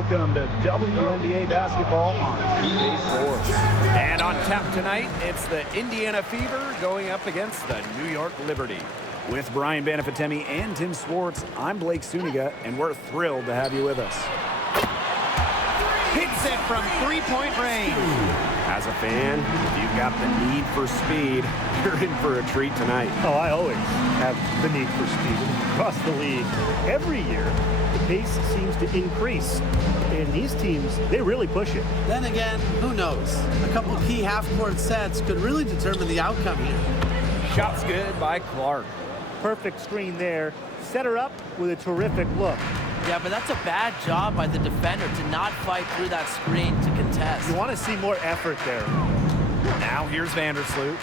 welcome to WNBA basketball on Tuesday 4. And on tap tonight, it's the Indiana Fever going up against the New York Liberty. With Brian Banafatemi and Tim Swartz, I'm Blake Suniga, and we're thrilled to have you with us. Hits it from three-point range. As a fan, if you've got the need for speed, you're in for a treat tonight. Oh, I always have the need for speed across the league. Every year, the pace seems to increase. And these teams, they really push it. Then again, who knows? A couple key half-court sets could really determine the outcome here. Shot's good by Clark. Perfect screen there. Set her up with a terrific look. Yeah, but that's a bad job by the defender to not fight through that screen to contest. You want to see more effort there. Now here's Vandersloot.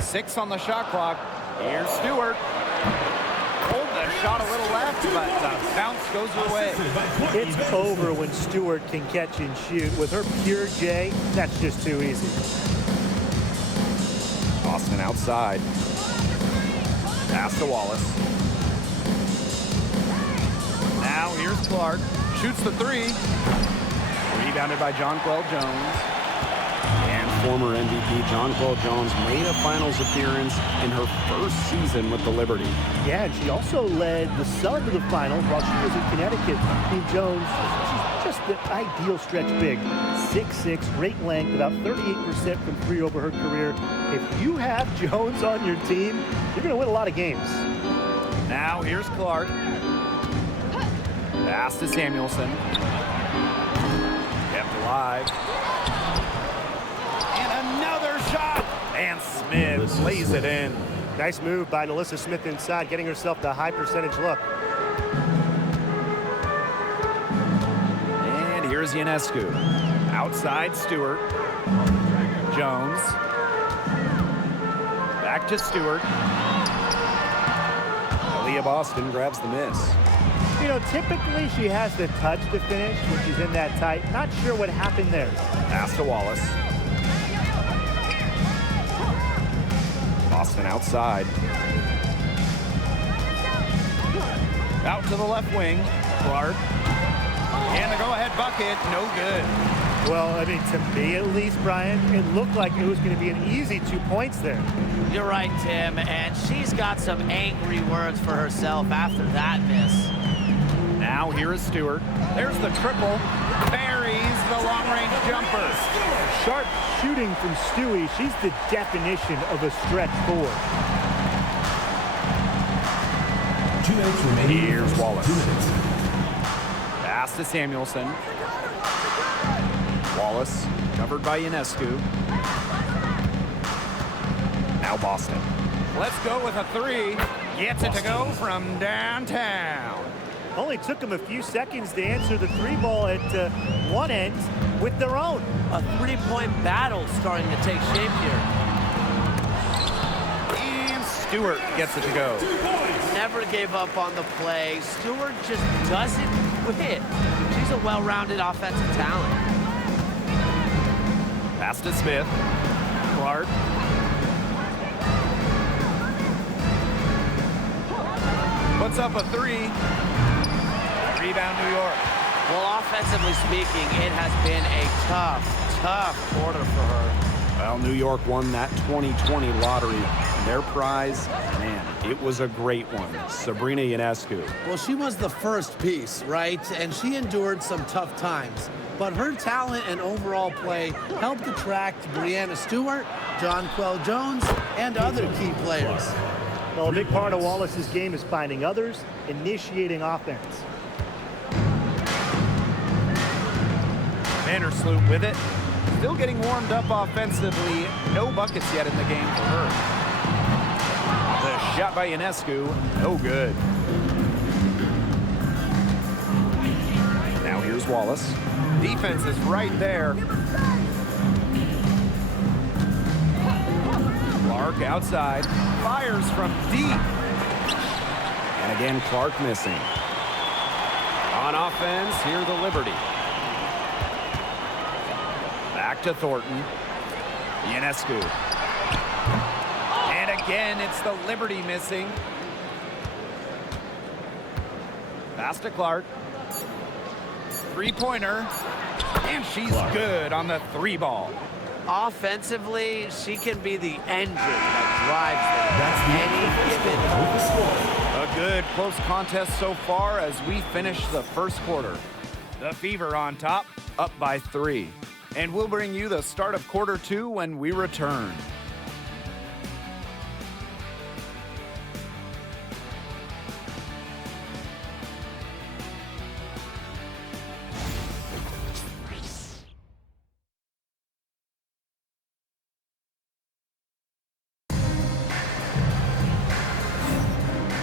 Six on the shot clock. Here's Stewart. Hold the shot a little left, but bounce goes her way. It's over when Stewart can catch and shoot. With her pure J, that's just too easy. Boston outside. Pass to Wallace. Now here's Clark. Shoots the three. Rebounded by Jonquel Jones. And former MVP Jonquel Jones made a finals appearance in her first season with the Liberty. Yeah, and she also led the Sun to the finals while she was in Connecticut. Team Jones, she's just the ideal stretch big. 6'6", great length, about 38% from three over her career. If you have Jones on your team, you're going to win a lot of games. Now here's Clark. Pass to Samuelson. Kept alive. And another shot. And Smith lays it in. Nice move by Nalissa Smith inside, getting herself the high percentage look. And here's Ionescu. Outside Stewart. Jones. Back to Stewart. Aaliyah Boston grabs the miss. You know, typically she has the touch to finish when she's in that tight. Not sure what happened there. Pass to Wallace. Boston outside. Out to the left wing. Clark. And the go-ahead bucket, no good. Well, I mean, to me at least, Brian, it looked like it was going to be an easy 2 points there. You're right, Tim, and she's got some angry words for herself after that miss. Now here is Stewart. There's the triple. Buries the long-range jumper. Sharp shooting from Stewie. She's the definition of a stretch four. 2 minutes remaining. Here's Wallace. 2 minutes. Pass to Samuelson. Wallace, covered by Ionescu. Now Boston. Let's go with a three. Gets it to go from downtown. Only took them a few seconds to answer the three ball at one end with their own. A three-point battle starting to take shape here. And Stewart gets it to go. Never gave up on the play. Stewart just doesn't quit. She's a well-rounded offensive talent. Pass to Smith. Clark. Puts up a three. Rebound, New York. Well, offensively speaking, it has been a tough quarter for her. Well, New York won that 2020 lottery. Their prize, man, it was a great one. Sabrina Ionescu. Well, she was the first piece, right? And she endured some tough times. But her talent and overall play helped attract Breanna Stewart, Jonquel Jones, and other key players. Well, a big part of Wallace's game is finding others, initiating offense. Vandersloot with it. Still getting warmed up offensively. No buckets yet in the game for her. The shot by Ionescu, no good. Now here's Wallace. Defense is right there. Clark outside. Fires from deep. And again, Clark missing. On offense, here the Liberty. Back to Thornton. Ionescu. And Again, it's the Liberty missing. Pass to Clark. Three-pointer. And she's good on the 3-ball. Offensively, she can be the engine that drives them. A good close contest so far as we finish the first quarter. The Fever on top, up by 3. And we'll bring you the start of quarter 2 when we return.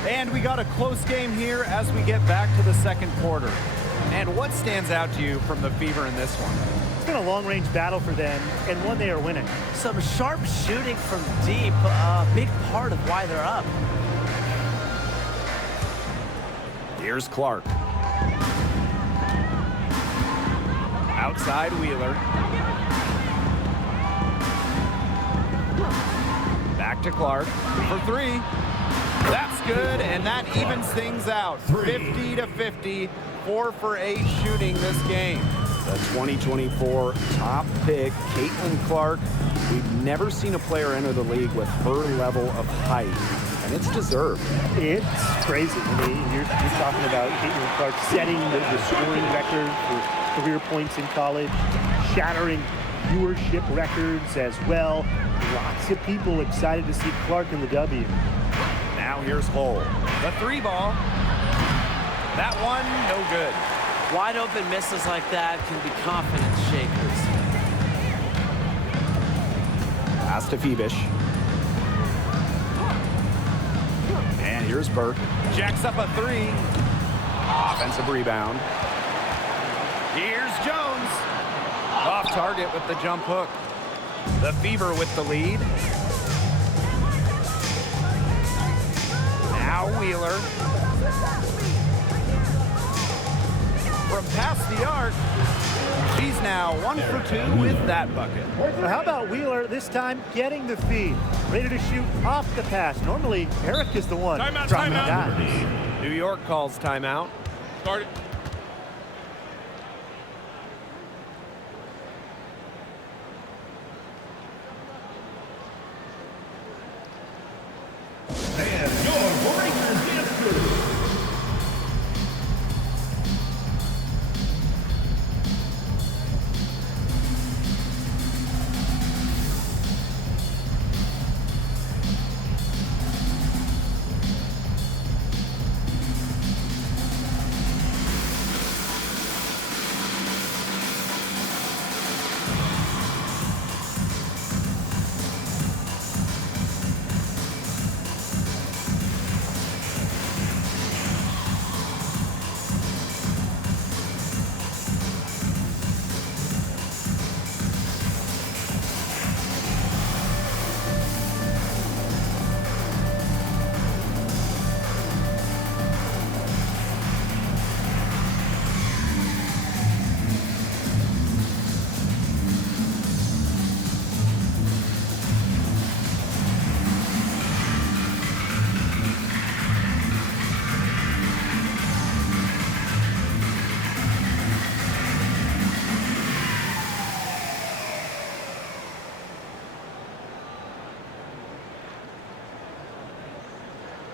And we got a close game here as we get back to the second quarter. And what stands out to you from the Fever in this one? It's been a long-range battle for them, and one they are winning. Some sharp shooting from deep, a big part of why they're up. Here's Clark. Outside Wheeler. Back to Clark for 3. That's good, and that evens things out. 50 to 50, 4 for 8 shooting this game. The 2024 top pick, Caitlin Clark. We've never seen a player enter the league with her level of height, and it's deserved. It's crazy. I mean, you're talking about Caitlin Clark setting the scoring record for career points in college, shattering viewership records as well. Lots of people excited to see Clark in the W. Now here's Hull. The 3-ball. That one, no good. Wide open misses like that can be confidence shakers. Pass to Phoebish. And here's Burke. Jacks up a 3. Offensive rebound. Here's Jones. Off target with the jump hook. The Fever with the lead. Now Wheeler. From past the arc, she's now 1 for 2 with that bucket. Well, how about Wheeler this time getting the feed? Ready to shoot off the pass. Normally, Eric is the one dropping dimes. New York calls timeout. Start it. And your Breakers History.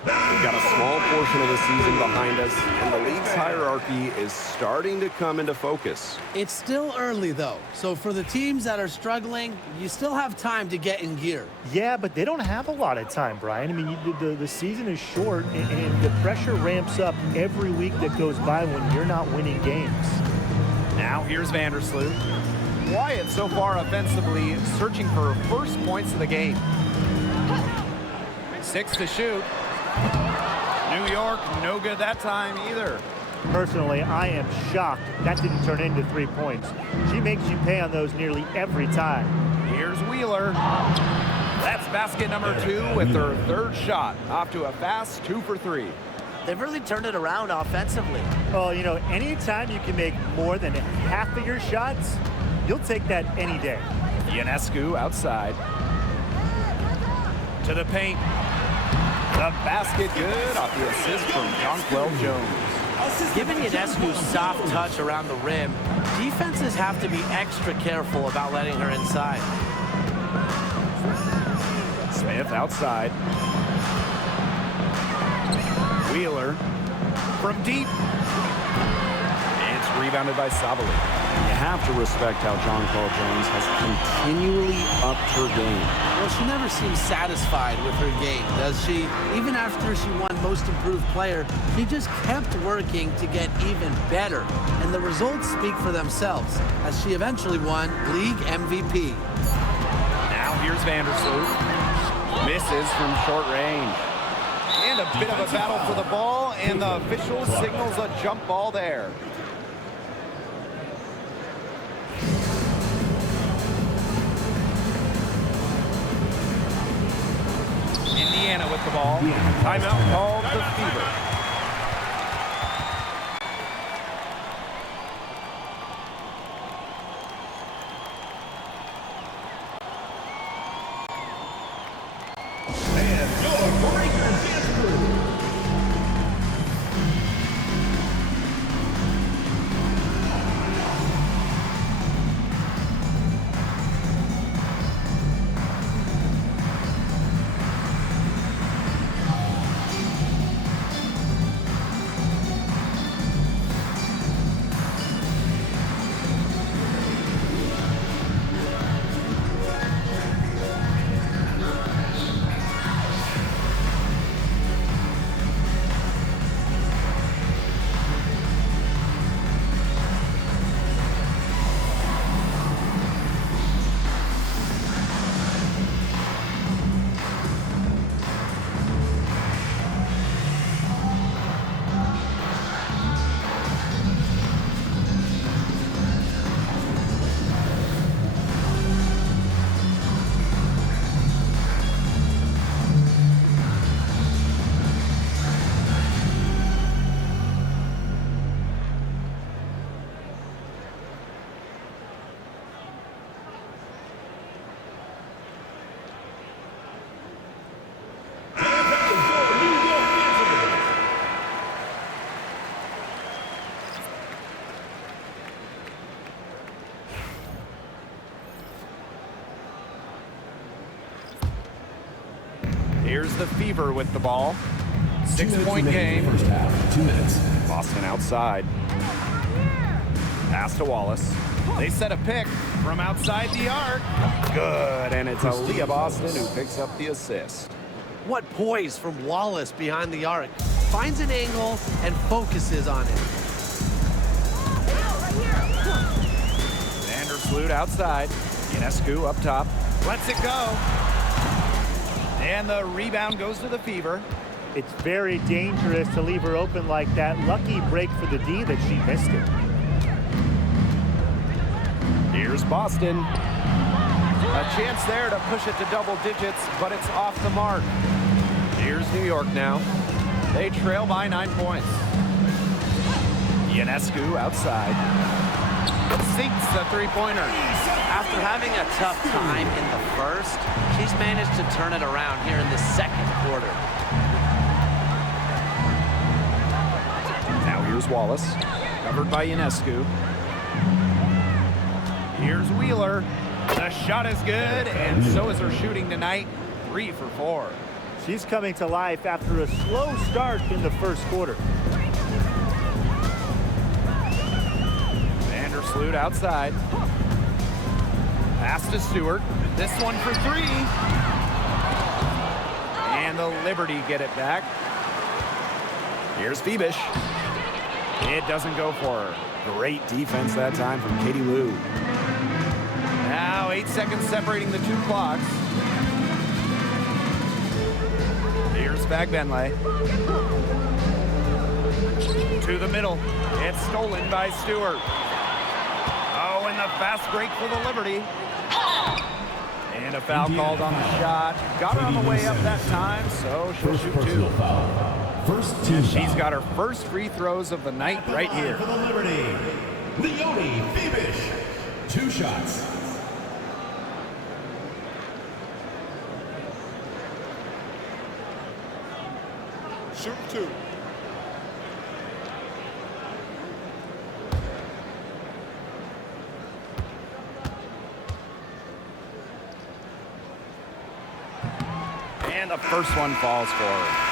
We've got a small portion of the season behind us, and the league's hierarchy is starting to come into focus. It's still early, though, so for the teams that are struggling, you still have time to get in gear. Yeah, but they don't have a lot of time, Brian. I mean, the season is short, and the pressure ramps up every week that goes by when you're not winning games. Now here's Vandersloot. Wyatt so far offensively searching for first points of the game. 6 to shoot. New York, no good that time either. Personally, I am shocked that didn't turn into 3 points. She makes you pay on those nearly every time. Here's Wheeler. That's basket number 2 with her third shot. Off to a fast 2 for 3. They've really turned it around offensively. Oh, you know, anytime you can make more than half of your shots, you'll take that any day. Ionescu outside. To the paint. The basket good off the assist from Jonquel Jones. Given Ionescu's soft touch around the rim, defenses have to be extra careful about letting her inside. Smith outside. Wheeler from deep. It's rebounded by Sabali. You have to respect how Jonquel Jones has continually upped her game. Well, she never seems satisfied with her game, does she? Even after she won Most Improved Player, she just kept working to get even better. And the results speak for themselves, as she eventually won League MVP. Now here's Vandersloot. Misses from short range. And a bit of a battle for the ball, and the official signals a jump ball there. Indiana with the ball. Timeout called the Fever. And your Breakers dance crew. Here's the Fever with the ball. 6-point game. First half, 2 minutes. Boston outside. Pass to Wallace. They set a pick from outside the arc. Good, and it's Aaliyah Boston who picks up the assist. What poise from Wallace behind the arc. Finds an angle and focuses on it. Vandersloot outside. Ionescu up top. Lets it go. And the rebound goes to the Fever. It's very dangerous to leave her open like that. Lucky break for the D that she missed it. Here's Boston. A chance there to push it to double digits, but it's off the mark. Here's New York now. They trail by 9 points. Ionescu outside. Sinks the three-pointer. After having a tough time in the first, she's managed to turn it around here in the second quarter. Now here's Wallace, covered by Ionescu. Here's Wheeler. The shot is good, and so is her shooting tonight. 3 for 4. She's coming to life after a slow start in the first quarter. Vandersloot outside. Pass to Stewart. This one for 3. And the Liberty get it back. Here's Febish. It doesn't go for her. Great defense that time from Katie Lou. Now 8 seconds separating the 2 clocks. Here's Fagbenle. To the middle. It's stolen by Stewart. Oh, and the fast break for the Liberty. And a foul called on the shot. Got her on the way up that time, so she'll shoot 2. First 2. She's got her first free throws of the night right here. For the Liberty, Leonie Febish. 2 shots. Shoot 2. And the first one falls for her.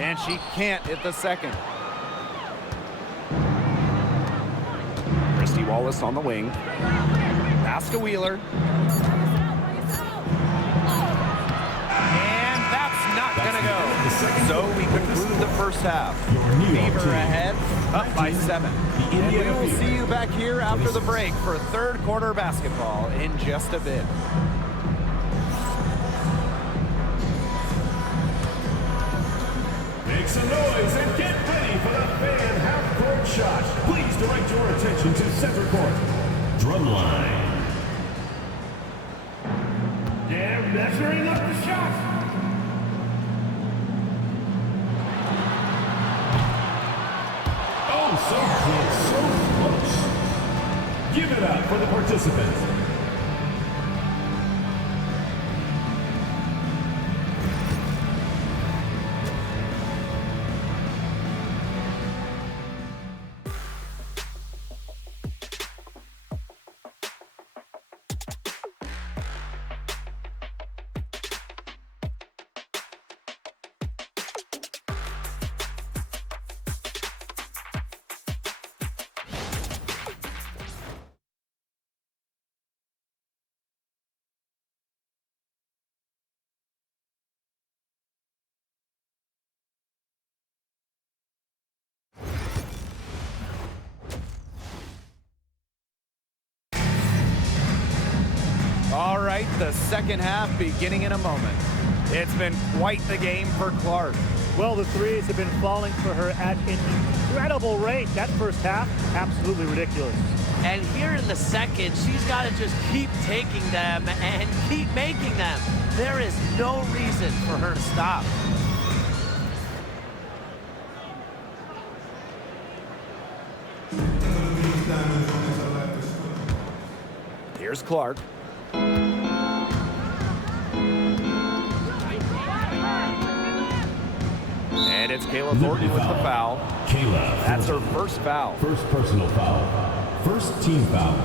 And she can't hit the second. Christy Wallace on the wing. Pass to Wheeler. And that's not going to go. So we conclude the first half. Fever ahead, up by 7. And we will see you back here after the break for third quarter basketball in just a bit. Make some noise and get ready for the fan half-court shot. Please direct your attention to center court. Drumline. They're measuring up the shot. Oh, so close, so close. Give it up for the participants. All right, the second half beginning in a moment. It's been quite the game for Clark. Well, the threes have been falling for her at an incredible rate. That first half, absolutely ridiculous. And here in the second, she's got to just keep taking them and keep making them. There is no reason for her to stop. Here's Clark. And it's Kayla Thornton with the foul. Kayla. That's her first foul. First personal foul. First team foul.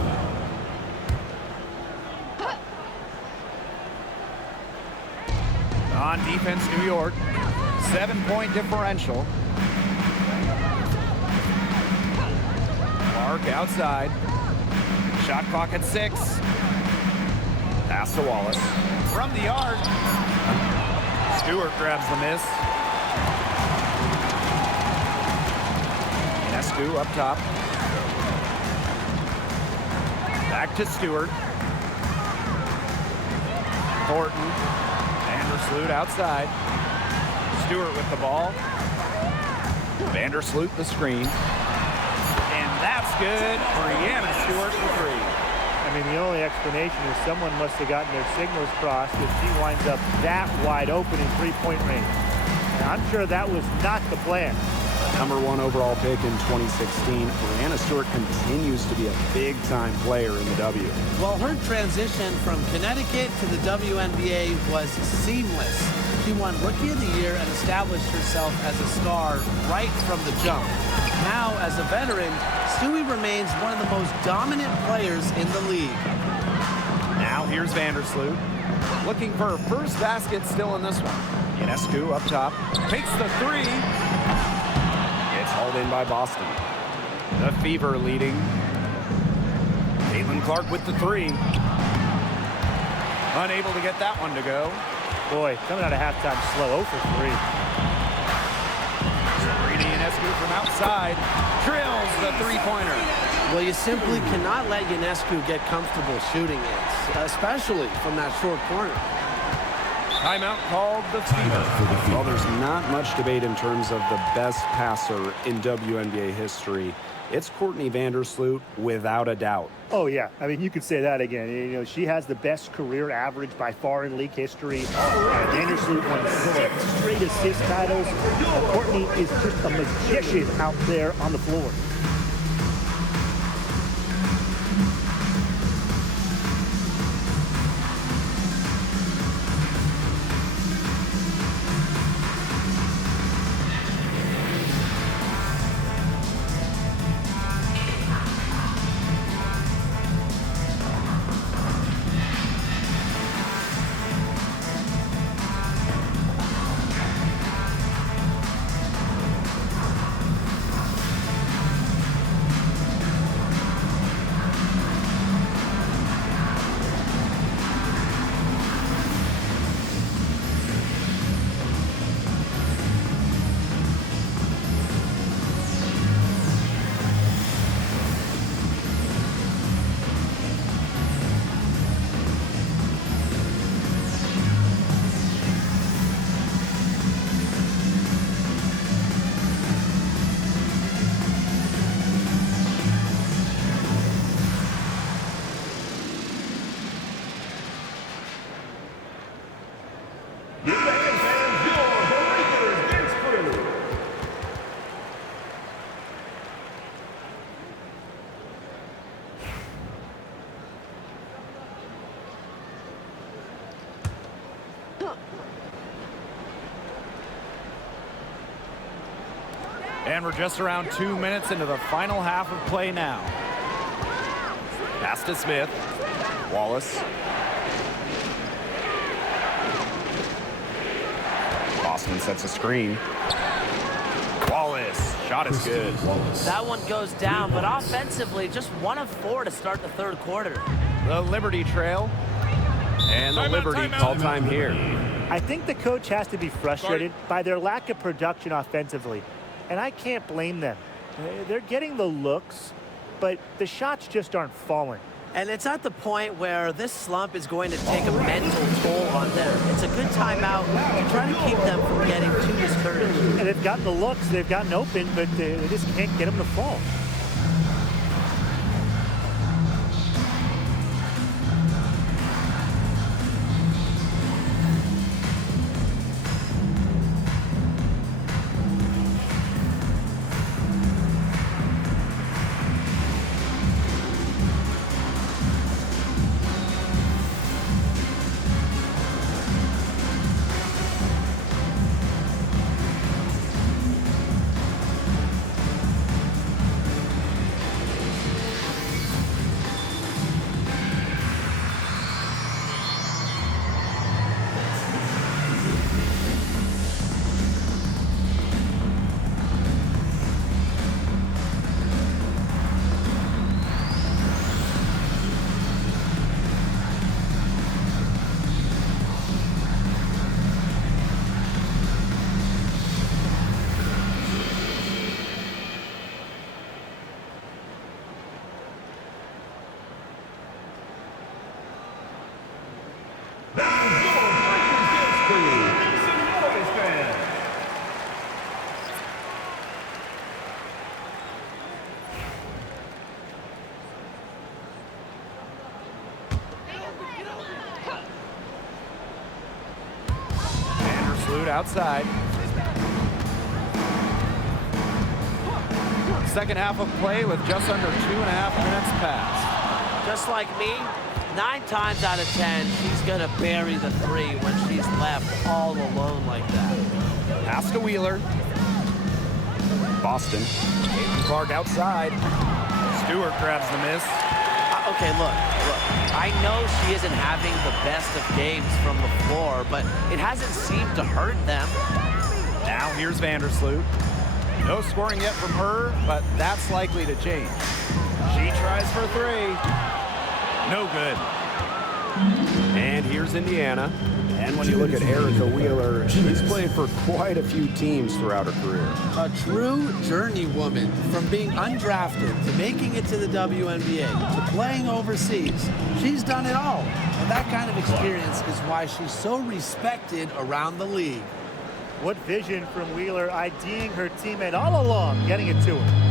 On defense, New York. 7-point differential. Clark outside. Shot clock at 6. Pass to Wallace. From the arc. Stewart grabs the miss. Inescu up top. Back to Stewart. Thornton. Vandersloot outside. Stewart with the ball. Vandersloot the screen. And that's good. Brianna Stewart for 3. I mean, the only explanation is someone must have gotten their signals crossed if she winds up that wide open in three-point range. And I'm sure that was not the plan. Number 1 overall pick in 2016, Brianna Stewart continues to be a big-time player in the W. Well, her transition from Connecticut to the WNBA was seamless. She won Rookie of the Year and established herself as a star right from the jump. Now, as a veteran, Stewie remains one of the most dominant players in the league. Now here's Vandersloot. Looking for her first basket still in this one. Inescu up top. Takes the 3. It's hauled in by Boston. The Fever leading. Caitlin Clark with the 3. Unable to get that one to go. Boy, coming out of halftime slow, 0 for 3. Sabrina Ionescu from outside drills the 3-pointer. Well, you simply cannot let Ionescu get comfortable shooting it, especially from that short corner. Timeout called the Fever. Well, there's not much debate in terms of the best passer in WNBA history. it's Courtney Vandersloot without a doubt. Oh, yeah. I mean, you could say that again. You know, she has the best career average by far in league history. Vandersloot won 6 straight assist titles. Courtney is just a magician out there on the floor. And we're just around 2 minutes into the final half of play now. Pass to Smith. Wallace. Boston sets a screen. Wallace. Shot is good. That one goes down, but offensively, just 1 of 4 to start the third quarter. The Liberty trail. And the Liberty call time here. I think the coach has to be frustrated by their lack of production offensively. And I can't blame them. They're getting the looks, but the shots just aren't falling. And it's at the point where this slump is going to take a mental toll on them. It's a good timeout to try to keep them from getting too discouraged. And they've gotten the looks, they've gotten open, but they just can't get them to fall. Outside. Second half of play with just under 2.5 minutes passed. Just like me, 9 times out of 10, she's going to bury the 3 when she's left all alone like that. Pass to Wheeler. Boston. Caitlin Clark outside. Stewart grabs the miss. Okay, look. I know she isn't having the best of games from the floor, but it hasn't seemed to hurt them. Now here's Vandersloot. No scoring yet from her, but that's likely to change. She tries for 3. No good. And here's Indiana. And when you look at Erica Wheeler, she's played for quite a few teams throughout her career. A true journeywoman, from being undrafted to making it to the WNBA to playing overseas. She's done it all. And that kind of experience is why she's so respected around the league. What vision from Wheeler, IDing her teammate all along, getting it to her.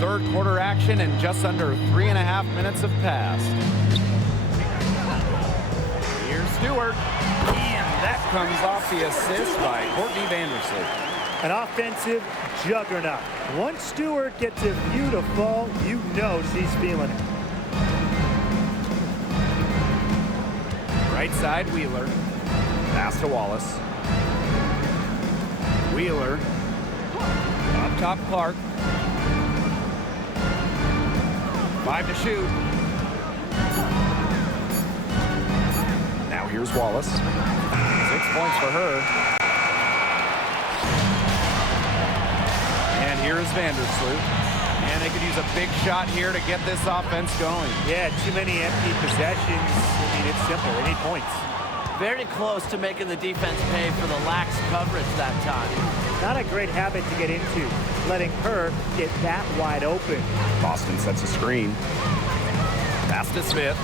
Third quarter action and just under 3.5 minutes have passed. Here's Stewart. And that comes off the assist by Courtney Vandersloot. An offensive juggernaut. Once Stewart gets a view to fall, you know she's feeling it. Right side, Wheeler. Pass to Wallace. Wheeler. Up top, Clark. 5 to shoot. Now here's Wallace. 6 points for her. And here is Vandersloot. And they could use a big shot here to get this offense going. Yeah, too many empty possessions. I mean, it's simple. They need points. Very close to making the defense pay for the lax coverage that time. Not a great habit to get into, letting her get that wide open. Boston sets a screen. Pass to Smith.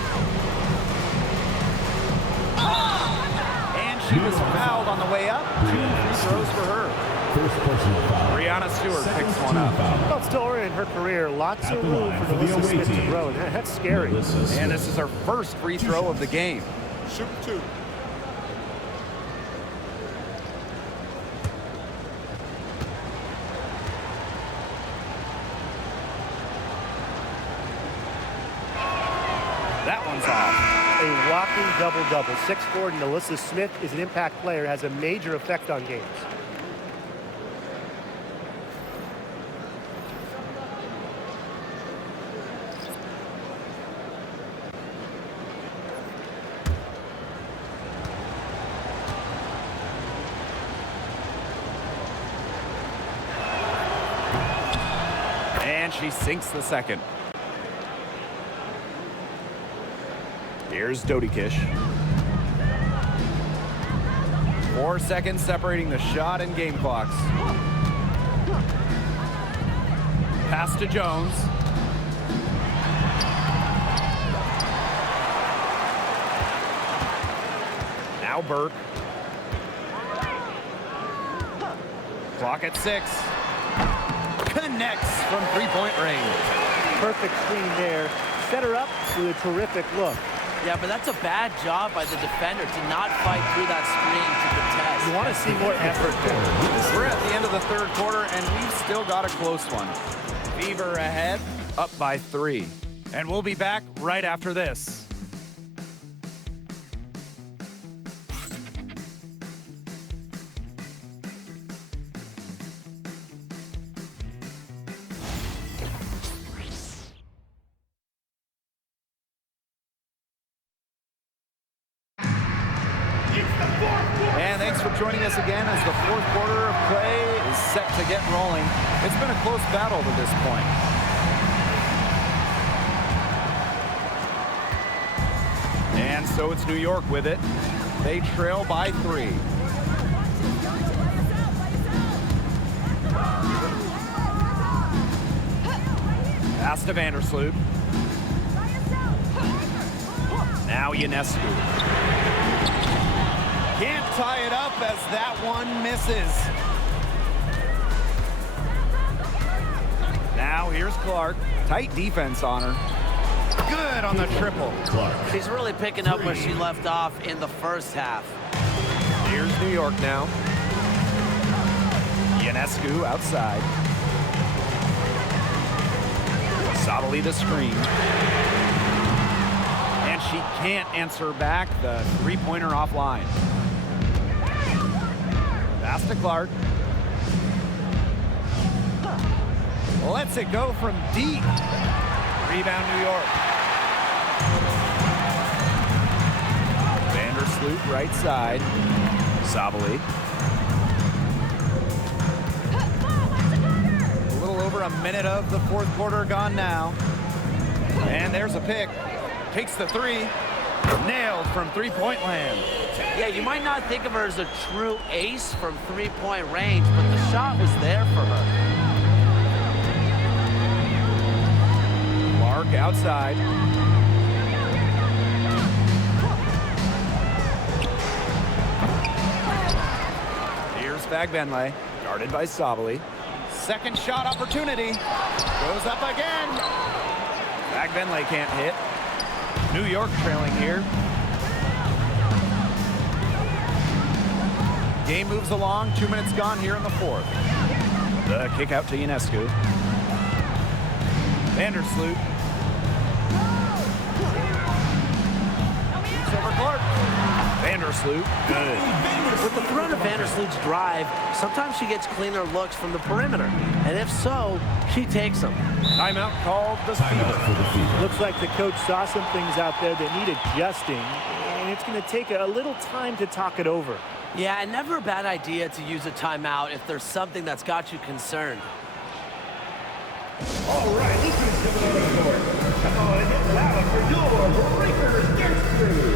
And she was fouled on the way up. 2 free throws for her. First personal foul. Brianna Stewart Second picks one up. foul. Well, still early in her career, lots At of the room line for for the Melissa away Smith to team. grow. That's scary. Melissa And Smith. this is her first free throw of the game. Shoot 2. That one's off. A walking double-double. 6'4" Melissa Smith is an impact player, has a major effect on games. And she sinks the second. Here's Dodie Kish. 4 seconds separating the shot and game clocks. Pass to Jones. Now Burke. Clock at 6. Connects from three-point range. Perfect screen there. Set her up with a terrific look. Yeah, but that's a bad job by the defender to not fight through that screen to contest. You want to see more effort there. We're at the end of the third quarter, and we've still got a close one. Fever ahead, up by 3. And we'll be back right after this. And thanks for joining us again as the fourth quarter of play is set to get rolling. It's been a close battle to this point. And so it's New York with it. They trail by 3. Pass to Vandersloot. Now Ionescu. Can't tie it up as that one misses. Now here's Clark. Tight defense on her. Good on the triple. Clark. She's really picking up where she left off in the first half. Here's New York now. Ionescu outside. Sabali the screen. And she can't answer back the three-pointer offline. Pass to Clark. Lets it go from deep. Rebound New York. Vandersloot right side. Sabali. A little over a minute of the fourth quarter gone now. And there's a pick. Takes the 3. Nailed from three-point land. Yeah, you might not think of her as a true ace from three-point range, but the shot was there for her. Clark outside. Here's Fagbenle, guarded by Sabali. Second shot opportunity. Goes up again. Zach Benley can't hit. New York trailing here. Game moves along. 2 minutes gone here in the fourth. The kick out to Ionescu. Vandersloot. Over Clark. Vandersloot. Good. With the threat of Vandersloot's drive, sometimes she gets cleaner looks from the perimeter. And if so, she takes them. Timeout called the Timeout for the Fever. Looks like the coach saw some things out there that need adjusting, and it's going to take a little time to talk it over. Yeah, and never a bad idea to use a timeout if there's something that's got you concerned. All right, let's get coming on the court. Come on and get loud for your Breakers Dance Crew.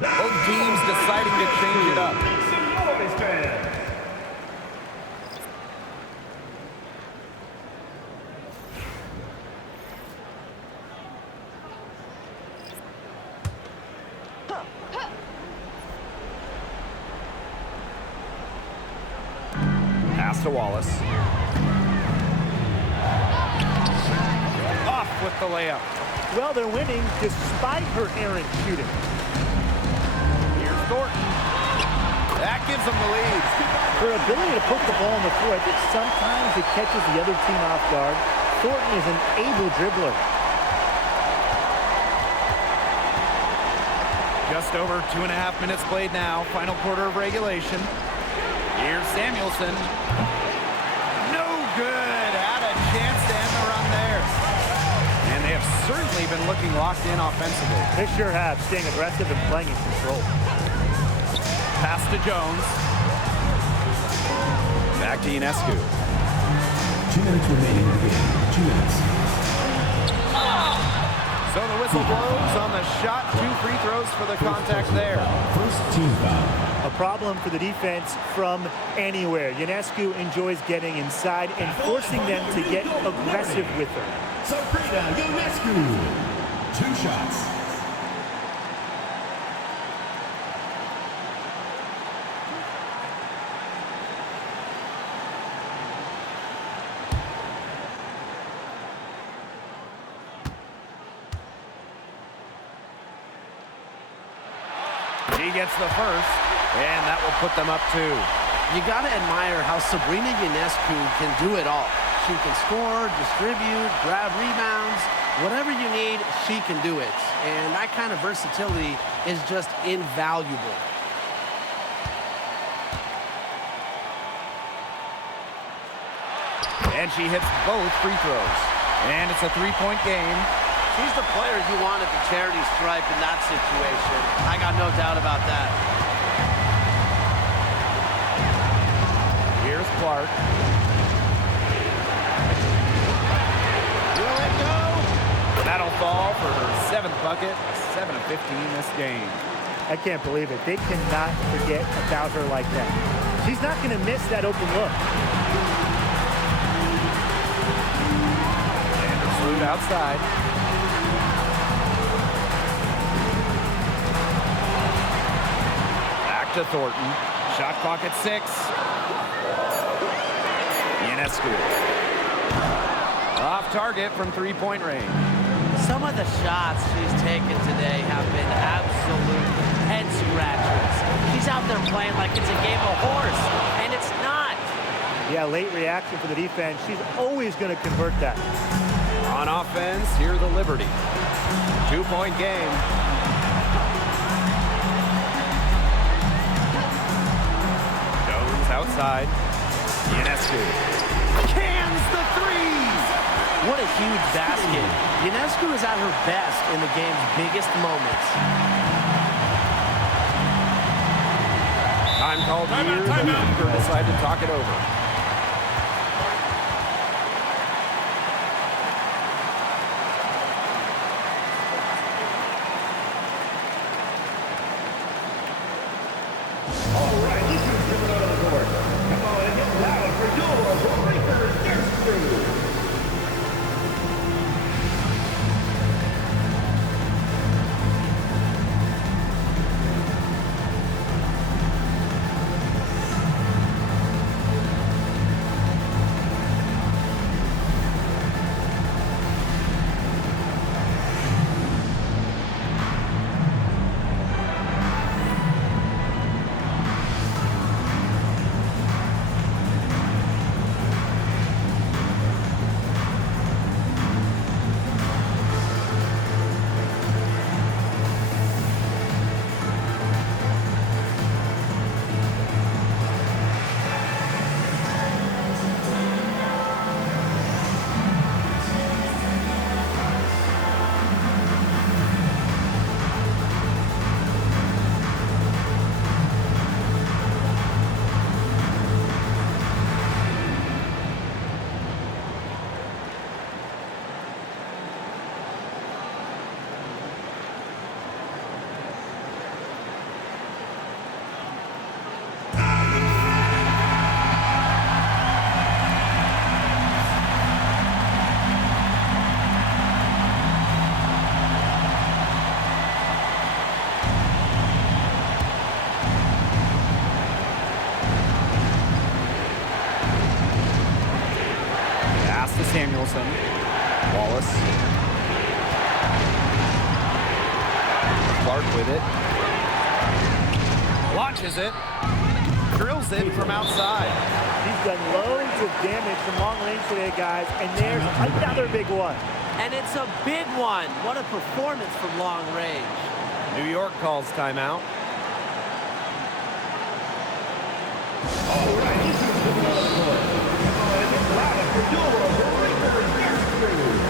Both teams deciding to change it up. Senores fans. Pass to Wallace. Off with the layup. Well, they're winning despite her errant shooting. Here's Thornton. That gives them the lead. Her ability to put the ball on the floor, I think sometimes it catches the other team off guard. Thornton is an able dribbler. Just over 2.5 minutes played now. Final quarter of regulation. Here's Samuelson. No good. Had a chance to end the run there. And they have certainly been looking locked in offensively. They sure have, staying aggressive and playing in control. Pass to Jones. Back to Ionescu. 2 minutes remaining in the game. 2 minutes. So the whistle blows on the shot. 2 free throws for the contact there. First team foul. A problem for the defense from anywhere. Ionescu enjoys getting inside and forcing them to get aggressive with her. Sabrina Ionescu. 2 shots. He gets the first, and that will put them up 2. You got to admire how Sabrina Ionescu can do it all. She can score, distribute, grab rebounds. Whatever you need, she can do it. And that kind of versatility is just invaluable. And she hits both free throws. And it's a 3-point game. She's the player you want at the charity stripe in that situation. I got no doubt about that. Here's Clark. Will it go? That'll fall for her 7th bucket, 7 of 15 this game. I can't believe it. They cannot forget about her like that. She's not going to miss that open look. Vandersloot outside. Back to Thornton. Shot clock at 6. Ionescu. Off target from 3-point range. Some of the shots she's taken today have been absolute head scratchers. She's out there playing like it's a game of horse, and it's not. Yeah, late reaction for the defense. She's always going to convert that. On offense, here the Liberty. 2-point game. Jones outside. Ionescu cans the three. What a huge basket. Ionescu is at her best in the game's biggest moments. Time called here. The Fever decide to talk it over. All right, this is coming out on the court. Come on and get loud for your Breakers Nurse Crew. To Samuelson. Wallace. Clark with it. Launches it. Drills it from outside. She's done loads of damage from long range today, guys, and there's another big one. And it's a big one. What a performance from long range. New York calls timeout. All right, this is coming out on the court. Come on and get loud for your Breakers Nurse Crew.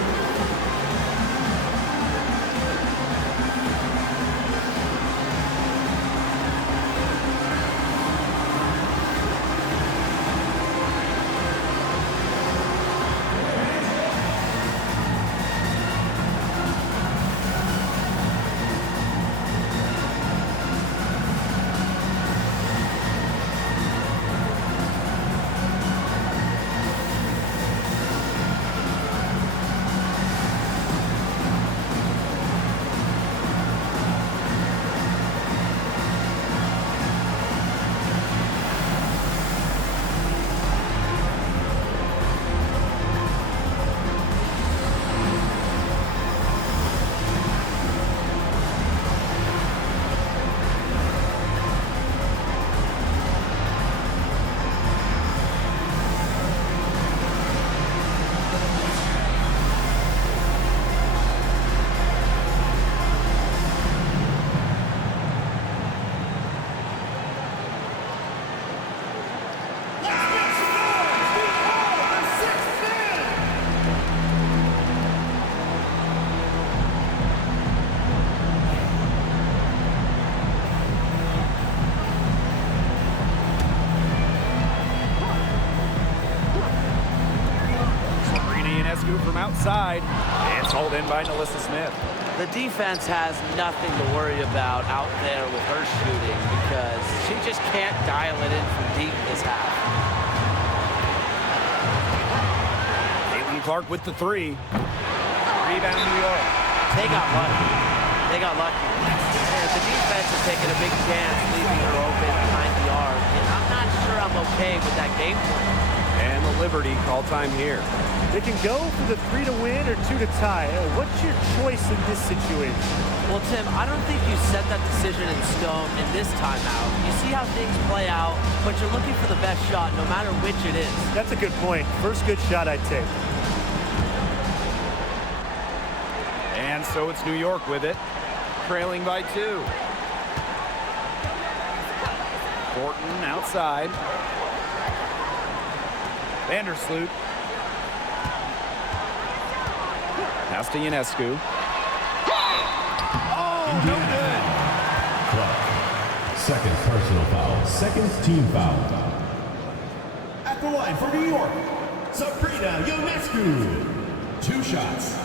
From outside. It's hauled in by Nalissa Smith. The defense has nothing to worry about out there with her shooting because she just can't dial it in from deep this half. Caitlin Clark with the three. Rebound New York. They got lucky. They got lucky. And the defense is taking a big chance leaving her open behind the arc. And I'm not sure I'm okay with that game plan. And the Liberty call time here. They can go for the 3 to win or 2 to tie. What's your choice in this situation? Well, Tim, I don't think you set that decision in stone in this timeout. You see how things play out, but you're looking for the best shot no matter which it is. That's a good point. First good shot I'd take. And so it's New York with it, trailing by 2. Thornton outside. Vandersloot. Pass to Ionescu. Oh, no good. Clark. Second personal foul. Second team foul. At the line for New York, Sabrina Ionescu. 2 shots.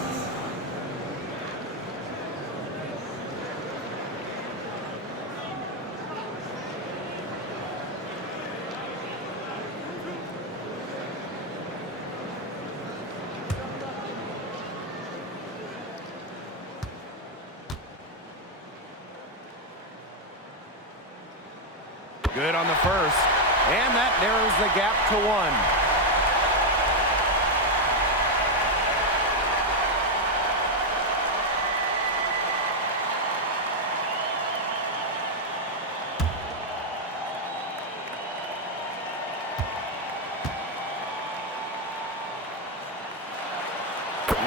Good on the first, and that narrows the gap to 1.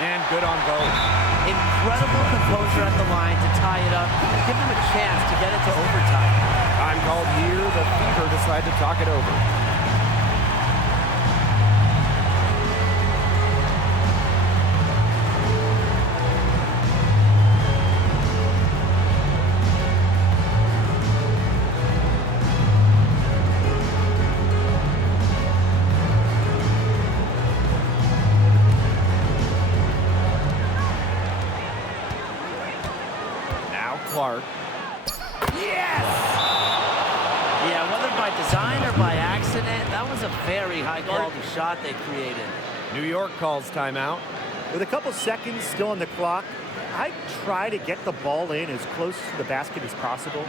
And good on both. Incredible composure at the line to tie it up and give them a chance to get it to overtime. Time called here. The Fever decide to talk it over. Now Clark. Yeah, whether by design or by accident, that was a very high-quality shot they created. New York calls timeout. With a couple seconds still on the clock, I'd try to get the ball in as close to the basket as possible.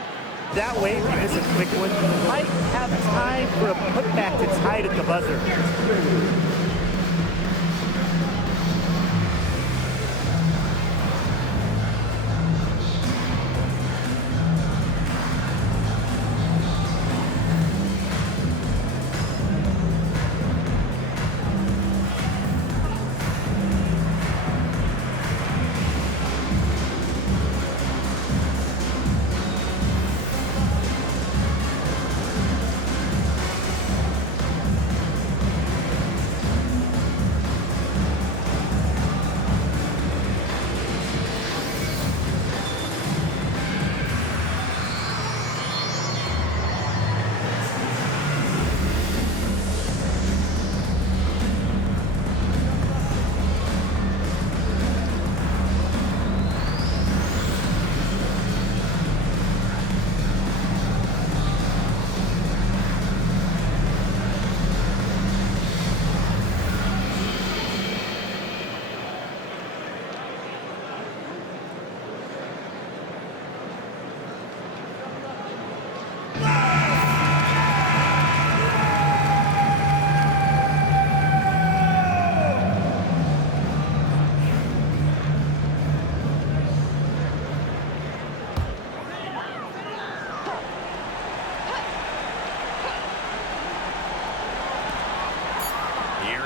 That way, if you miss a quick one, you might have time for a putback to tie it at the buzzer.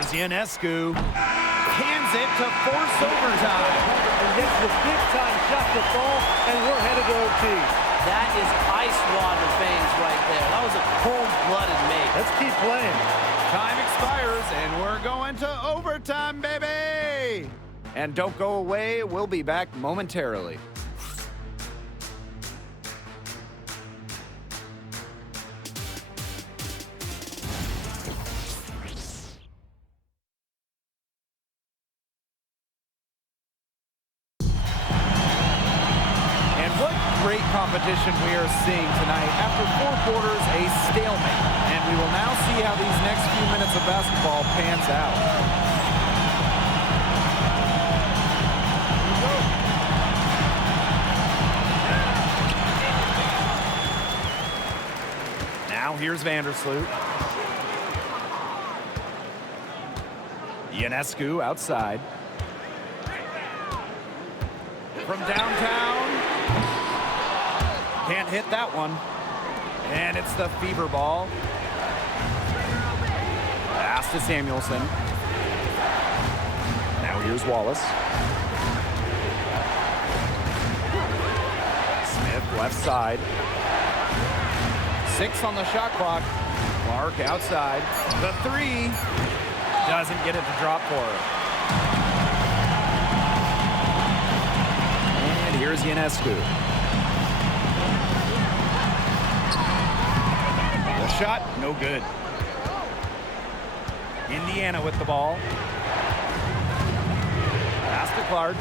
Ionescu cans it to force overtime. And gets the big-time shot to fall, and we're headed to OT. That is ice water veins right there. That was a cold-blooded make. Let's keep playing. Time expires, and we're going to overtime, baby! And don't go away. We'll be back momentarily. Great competition we are seeing tonight. After 4 quarters, a stalemate. And we will now see how these next few minutes of basketball pans out. Now here's Vandersloot. Ionescu outside. From downtown. Can't hit that one. And it's the fever ball. Pass to Samuelson. Now here's Wallace. Smith left side. 6 on the shot clock. Clark outside. The 3 doesn't get it to drop for her. And here's Ionescu. The shot, no good. Indiana with the ball. Pass to Clark.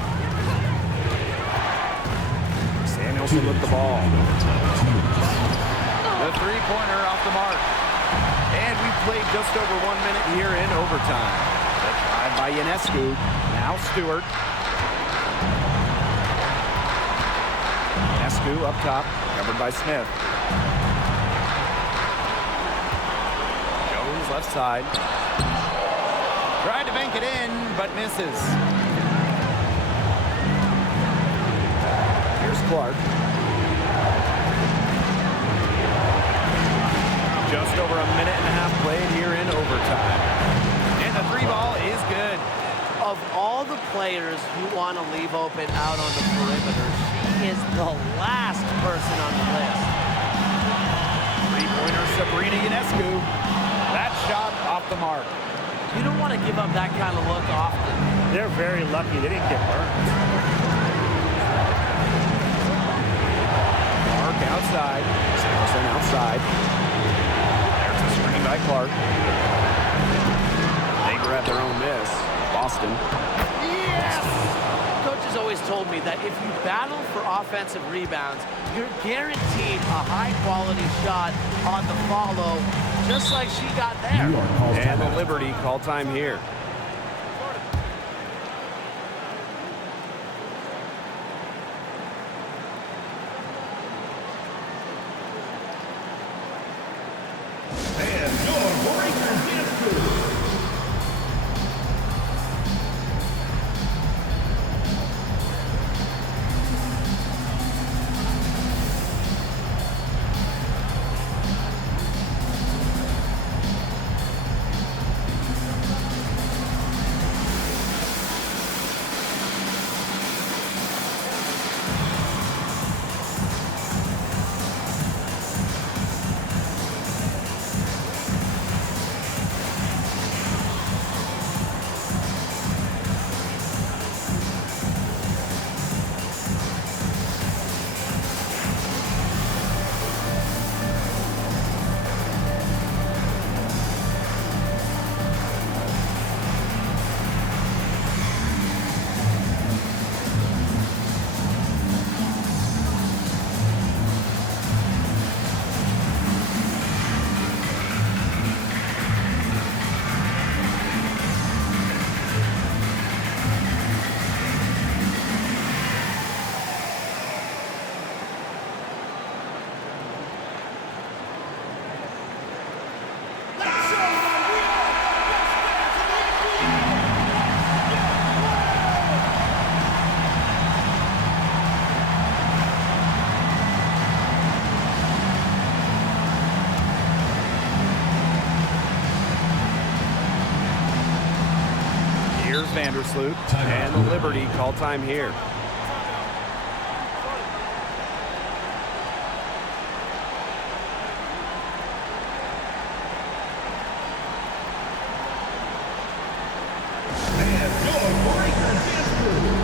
Samuelson with the ball. The three-pointer off the mark. And we've played just over 1 minute here in overtime. The drive by Ionescu. Now Stewart. Ionescu up top, covered by Smith. Jones left side. Tried to bank it in, but misses. Here's Clark. Just over a minute and a half played here in overtime. And the 3 ball is good. Of all the players you want to leave open out on the perimeter, she is the last person on the list. Three-pointer Sabrina Ionescu. That shot off the mark. You don't want to give up that kind of look often. They're very lucky they didn't get burned. Clark outside. Samuelson outside. There's a screen by Clark. They grab their own miss. Boston. Yes! Coach has always told me that if you battle for offensive rebounds, you're guaranteed a high-quality shot on the follow, just like she got there. And the Liberty call time here. And your breakers is good. Here's Vandersloot. And the Liberty call time here. And your breakers is good.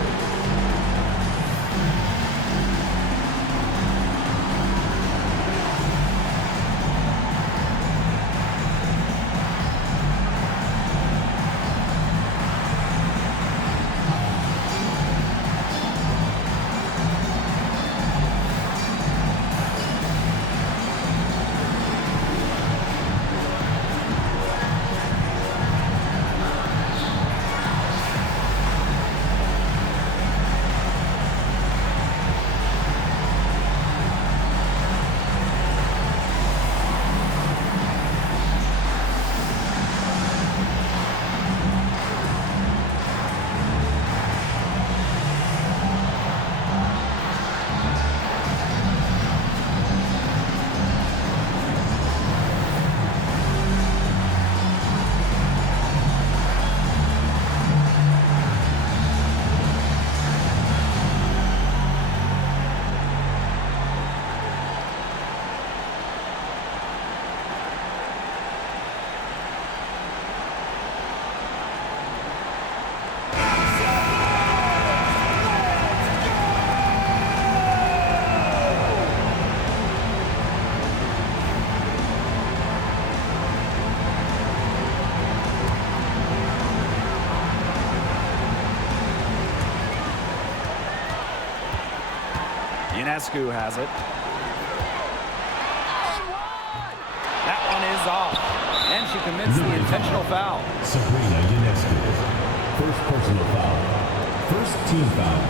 Ionescu has it. That one is off. And she commits the intentional foul. Sabrina Ionescu. First personal foul. First team foul.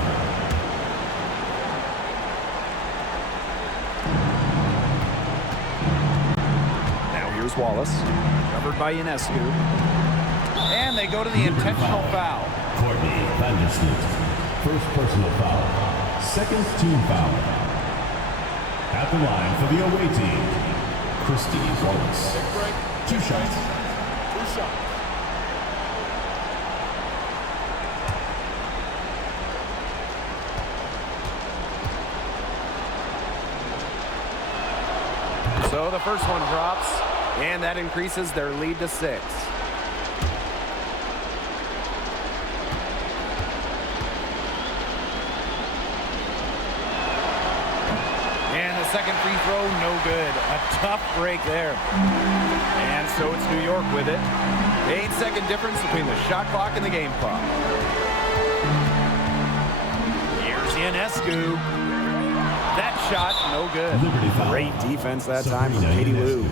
Now here's Wallace. Covered by Ionescu. And they go to the intentional foul. Courtney Vandersloot. First personal foul. Second team foul. At the line for the away team, Christy Wallace. 2 shots. So the first one drops, and that increases their lead to 6. And the second free throw, no good. A tough break there. And so it's New York with it. 8-second difference between the shot clock and the game clock. Here's Ionescu. That shot, no good. Great defense that time from Katie Lou.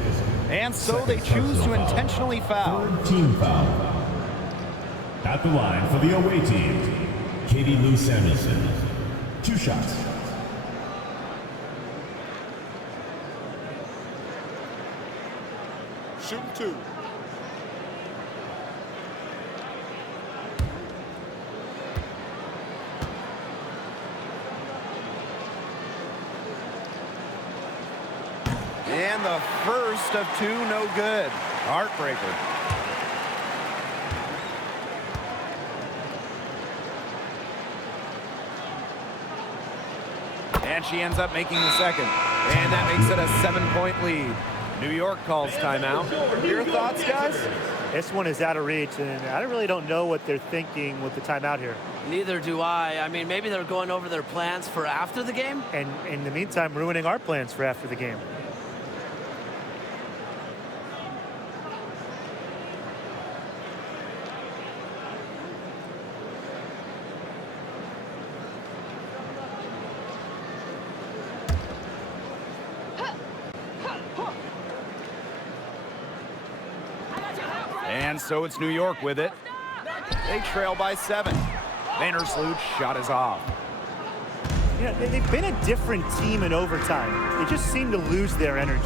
And so they choose to intentionally foul. Third team foul. At the line for the away team, Katie Lou Samuelson. 2 shots. Shooting 2. And the first of 2, no good. Heartbreaker. And she ends up making the second. And that makes it a 7-point lead. New York calls timeout. Your thoughts, guys? This one is out of reach, and I really don't know what they're thinking with the timeout here. Neither do I. I mean, maybe they're going over their plans for after the game. And in the meantime, ruining our plans for after the game. And so it's New York with it. They trail by 7. Vandersloot's shot is off. You know, they've been a different team in overtime. They just seem to lose their energy.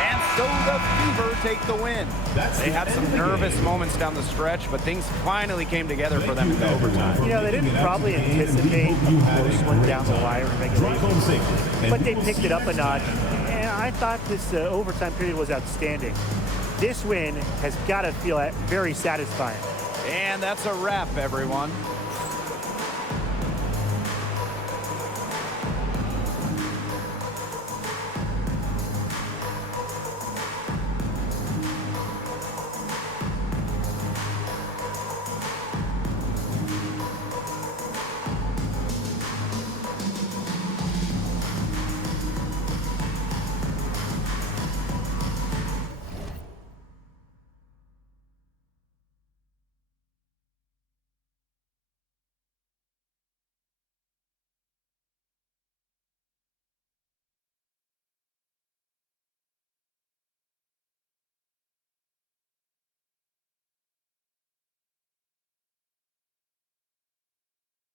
And so the Fever take the win. They had some nervous moments down the stretch, but things finally came together for them in the overtime. You know, they didn't probably anticipate a close one down the wire in regulation, but they picked it up a notch, and I thought this overtime period was outstanding. This win has got to feel very satisfying. And that's a wrap, everyone.